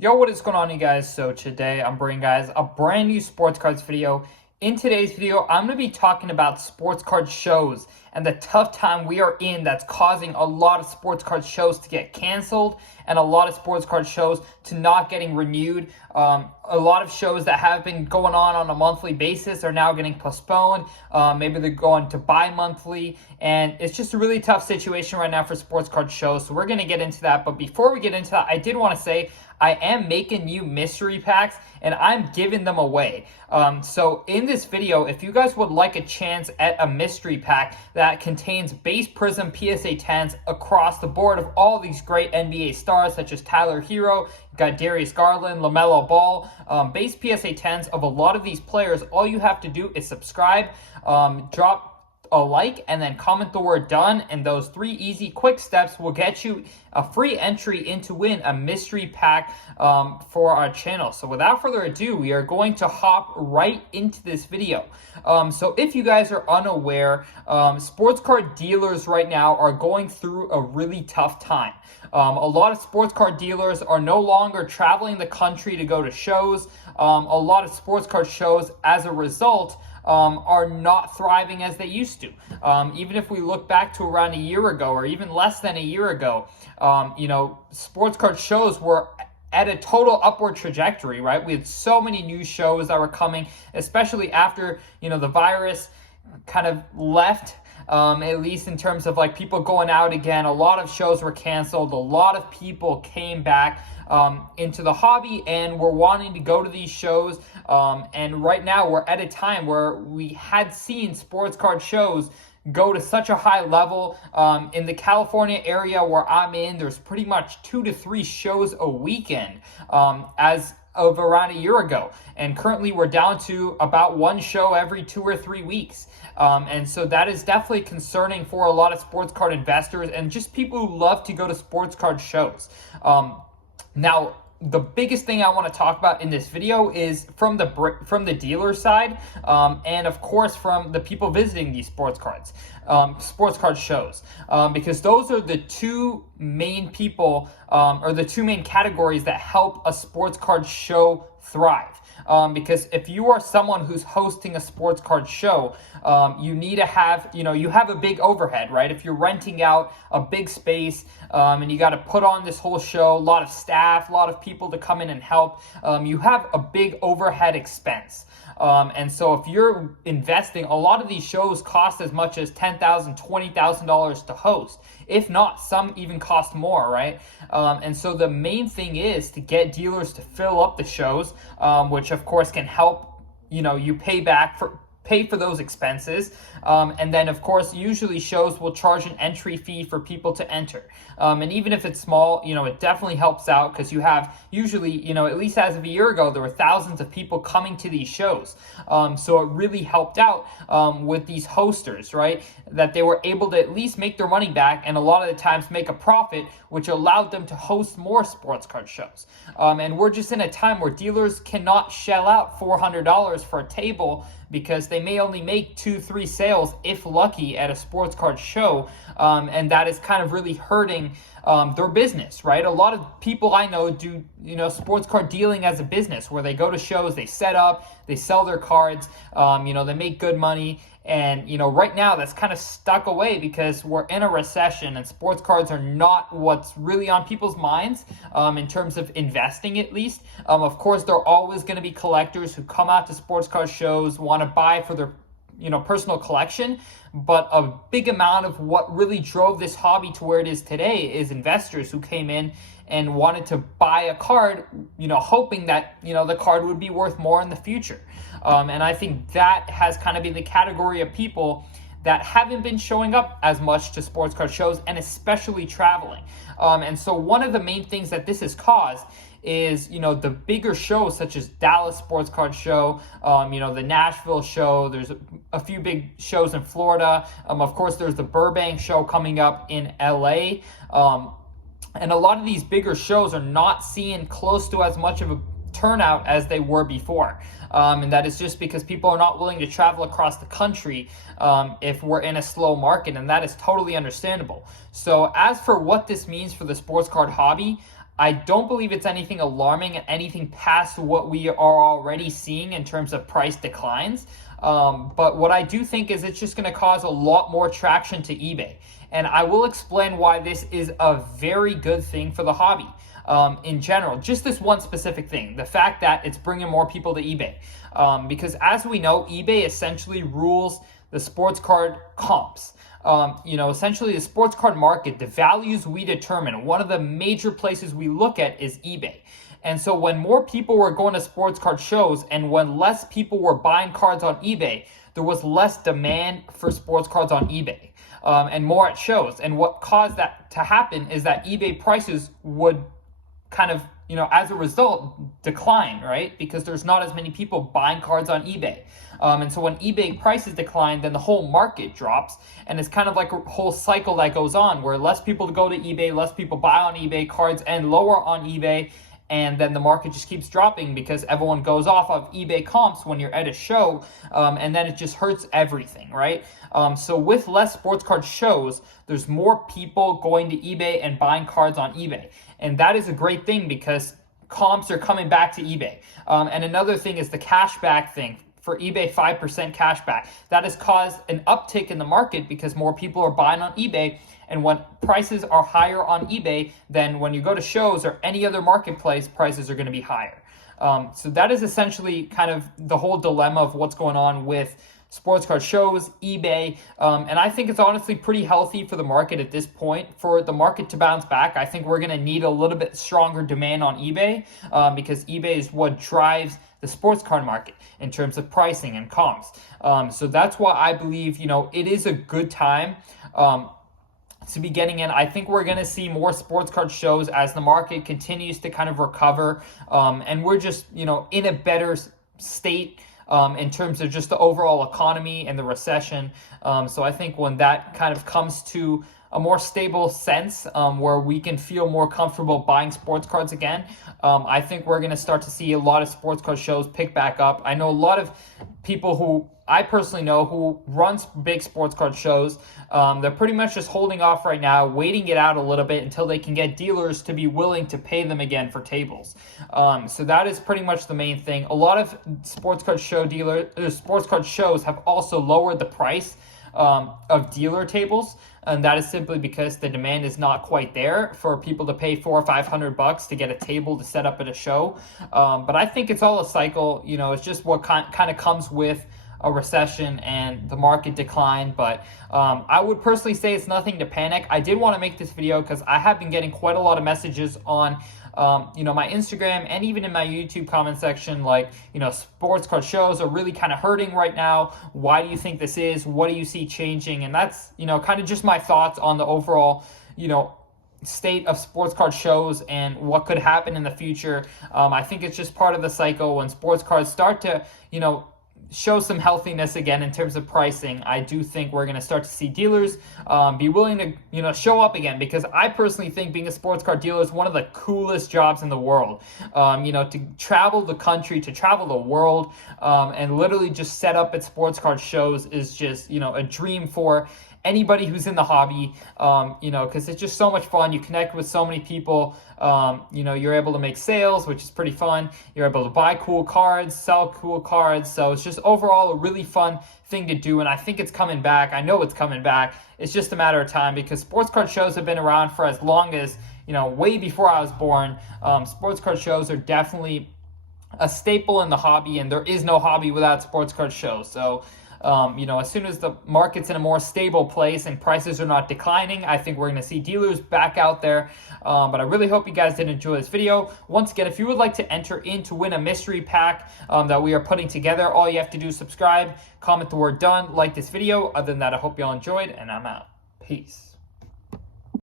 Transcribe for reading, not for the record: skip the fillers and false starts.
Yo, what is going on, you guys? So today I'm bringing guys a brand new sports cards video. In today's video, I'm going to be talking about sports card shows and the tough time we are in that's causing a lot of sports card shows to get canceled and a lot of sports card shows to not getting renewed. A lot of shows that have been going on a monthly basis are now getting postponed. Maybe they're going to bi-monthly, and it's just a really tough situation right now for sports card shows. So we're going to get into that. But before we get into that, I did want to say I am making new mystery packs and I'm giving them away. So in this video, if you guys would like a chance at a mystery pack that contains base Prism PSA 10s across the board of all these great NBA stars such as Tyler Hero, you got Darius Garland, LaMelo Ball, base PSA 10s of a lot of these players, all you have to do is subscribe, drop a like, and then comment the word done, and those 3 easy quick steps will get you a free entry into win a mystery pack for our channel. So without further ado, we are going to hop right into this video. So if you guys are unaware, sports card dealers right now are going through a really tough time. A lot of sports card dealers are no longer traveling the country to go to shows. A lot of sports card shows, as a result, are not thriving as they used to. Even if we look back to around a year ago or even less than a year ago, sports card shows were at a total upward trajectory, right? We had so many new shows that were coming, especially after, the virus kind of left. At least in terms of like people going out again, a lot of shows were canceled. A lot of people came back into the hobby and were wanting to go to these shows. And right now we're at a time where we had seen sports card shows go to such a high level. In the California area where I'm in, there's pretty much 2 to 3 shows a weekend as of around a year ago. And currently we're down to about 1 show every 2 or 3 weeks. And so that is definitely concerning for a lot of sports card investors and just people who love to go to sports card shows. Now, the biggest thing I want to talk about in this video is from the dealer side, and of course from the people visiting these sports card shows, because those are the 2 main people, or the 2 main categories that help a sports card show thrive. Because if you are someone who's hosting a sports card show, you need to have, you have a big overhead, right? If you're renting out a big space, and you got to put on this whole show, a lot of staff, a lot of people to come in and help, you have a big overhead expense. And so if you're investing, a lot of these shows cost as much as $10,000, $20,000 to host. If not, some even cost more, right? And so the main thing is to get dealers to fill up the shows, which of course can help, you pay for those expenses. And then of course, usually shows will charge an entry fee for people to enter. And even if it's small, it definitely helps out because you have usually, at least as of a year ago, there were thousands of people coming to these shows. So it really helped out with these hosters, right? That they were able to at least make their money back and a lot of the times make a profit, which allowed them to host more sports card shows. And we're just in a time where dealers cannot shell out $400 for a table because they may only make 2-3 sales, if lucky, at a sports card show. And that is kind of really hurting their business, right? A lot of people I know do, sports card dealing as a business where they go to shows, they set up, they sell their cards, they make good money. And, right now that's kind of stuck away because we're in a recession and sports cards are not what's really on people's minds in terms of investing, at least. Of course, there are always going to be collectors who come out to sports card shows, want to buy for their personal collection, but a big amount of what really drove this hobby to where it is today is investors who came in and wanted to buy a card, hoping that, the card would be worth more in the future. And I think that has kind of been the category of people that haven't been showing up as much to sports card shows and especially traveling. And so one of the main things that this has caused is, the bigger shows such as Dallas Sports Card Show, the Nashville show, there's a few big shows in Florida. Of course, there's the Burbank show coming up in LA. And a lot of these bigger shows are not seeing close to as much of a turnout as they were before. And that is just because people are not willing to travel across the country if we're in a slow market, and that is totally understandable. So as for what this means for the sports card hobby, I don't believe it's anything alarming, anything past what we are already seeing in terms of price declines. But what I do think is it's just going to cause a lot more traction to eBay. And I will explain why this is a very good thing for the hobby. In general, just this one specific thing, the fact that it's bringing more people to eBay. Because as we know, eBay essentially rules the sports card comps. Essentially the sports card market, the values we determine, one of the major places we look at is eBay. And so when more people were going to sports card shows and when less people were buying cards on eBay, there was less demand for sports cards on eBay and more at shows. And what caused that to happen is that eBay prices would kind of, as a result, decline, right? Because there's not as many people buying cards on eBay. And so when eBay prices decline, then the whole market drops. And it's kind of like a whole cycle that goes on where less people go to eBay, less people buy on eBay, cards end lower on eBay. And then the market just keeps dropping because everyone goes off of eBay comps when you're at a show, and then it just hurts everything, right? So with less sports card shows, there's more people going to eBay and buying cards on eBay. And that is a great thing because comps are coming back to eBay. And another thing is the cashback thing. For eBay, 5% cashback. That has caused an uptick in the market because more people are buying on eBay. And when prices are higher on eBay, then when you go to shows or any other marketplace, prices are going to be higher. So that is essentially kind of the whole dilemma of what's going on with sports card shows, eBay, and I think it's honestly pretty healthy for the market at this point. For the market to bounce back, I think we're going to need a little bit stronger demand on eBay because eBay is what drives the sports card market in terms of pricing and comps. So that's why I believe, it is a good time to be getting in. I think we're going to see more sports card shows as the market continues to kind of recover, and we're just, in a better state in terms of just the overall economy and the recession. So I think when that kind of comes to a more stable sense where we can feel more comfortable buying sports cards again, I think we're going to start to see a lot of sports card shows pick back up. I know a lot of people who I personally know who runs big sports card shows. They're pretty much just holding off right now, waiting it out a little bit until they can get dealers to be willing to pay them again for tables. So that is pretty much the main thing. A lot of sports card shows have also lowered the price of dealer tables, and that is simply because the demand is not quite there for people to pay $400 or $500 to get a table to set up at a show. But I think it's all a cycle. It's just what kind of comes with a recession and the market decline. But I would personally say it's nothing to panic. I did want to make this video because I have been getting quite a lot of messages on my Instagram and even in my YouTube comment section, like, sports card shows are really kind of hurting right now. Why do you think this is? What do you see changing? And that's, kind of just my thoughts on the overall, state of sports card shows and what could happen in the future. I think it's just part of the cycle when sports cards start to, show some healthiness again in terms of pricing. I do think we're going to start to see dealers be willing to, show up again, because I personally think being a sports card dealer is one of the coolest jobs in the world. To travel the country, to travel the world, and literally just set up at sports card shows is just, a dream for anybody who's in the hobby, because it's just so much fun. You connect with so many people. You're able to make sales, which is pretty fun. You're able to buy cool cards, sell cool cards. So it's just overall a really fun thing to do. And I think it's coming back. I know it's coming back. It's just a matter of time, because sports card shows have been around for as long as, way before I was born. Sports card shows are definitely a staple in the hobby, and there is no hobby without sports card shows. So as soon as the market's in a more stable place and prices are not declining, I think we're going to see dealers back out there. But I really hope you guys did enjoy this video. Once again, if you would like to enter in to win a mystery pack that we are putting together, all you have to do is subscribe, comment the word done, like this video. Other than that, I hope you all enjoyed, and I'm out. Peace.